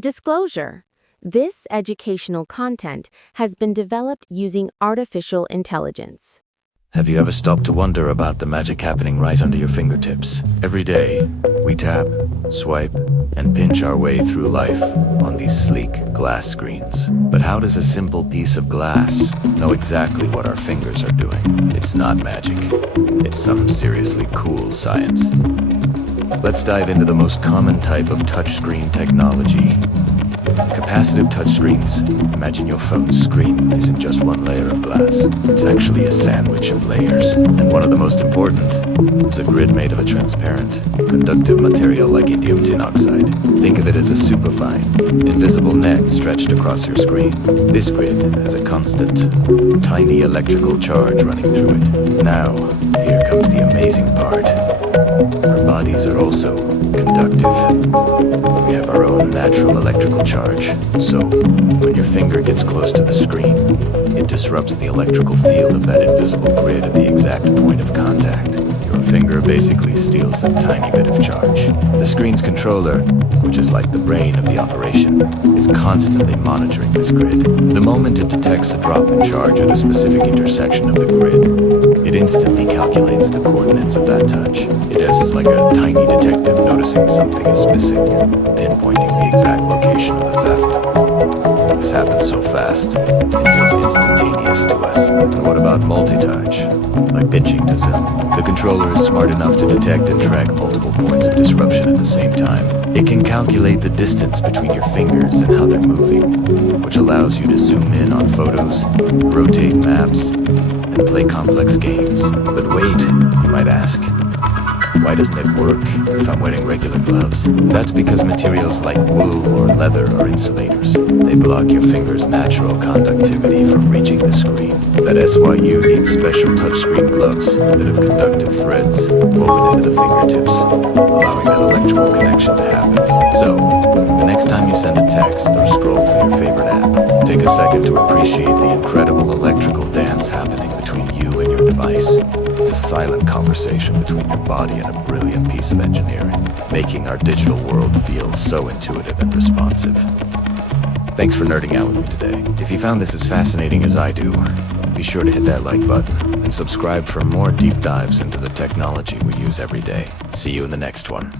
Disclosure. This educational content has been developed using artificial intelligence. Have you ever stopped to wonder about the magic happening right under your fingertips? Every day, we tap, swipe, and pinch our way through life on these sleek glass screens. But how does a simple piece of glass know exactly what our fingers are doing? It's not magic. It's some seriously cool science. Let's dive into the most common type of touchscreen technology. Capacitive touchscreens. Imagine your phone's screen isn't just one layer of glass. It's actually a sandwich of layers. And one of the most important is a grid made of a transparent, conductive material like indium tin oxide. Think of it as a superfine, invisible net stretched across your screen. This grid has a constant, tiny electrical charge running through it. Now, here comes the amazing part. Our bodies are also conductive. We have our own natural electrical charge, so when your finger gets close to the screen, it disrupts the electrical field of that invisible grid at the exact point of contact. Your finger basically steals a tiny bit of charge. The screen's controller, which is like the brain of the operation, is constantly monitoring this grid. The moment it detects a drop in charge at a specific intersection of the grid, it instantly calculates the coordinates of that touch. It is like a tiny detective noticing something is missing, pinpointing the exact location of the theft. This happens so fast, it feels instantaneous to us. And what about multi-touch? Like pinching to zoom. The controller is smart enough to detect and track multiple points of disruption at the same time. It can calculate the distance between your fingers and how they're moving, which allows you to zoom in on photos, rotate maps, and play complex games. But wait, you might ask, why doesn't it work if I'm wearing regular gloves? That's because materials like wool or leather are insulators. They block your finger's natural conductivity from reaching the screen. That's why you need special touchscreen gloves that have conductive threads woven into the fingertips, allowing that electrical connection to happen. So, the next time you send a text or scroll through your favorite app, take a second to appreciate the incredible electrical dance happening between you and your device. It's a silent conversation between your body and a brilliant piece of engineering, making our digital world feel so intuitive and responsive. Thanks for nerding out with me today. If you found this as fascinating as I do, be sure to hit that like button and subscribe for more deep dives into the technology we use every day. See you in the next one.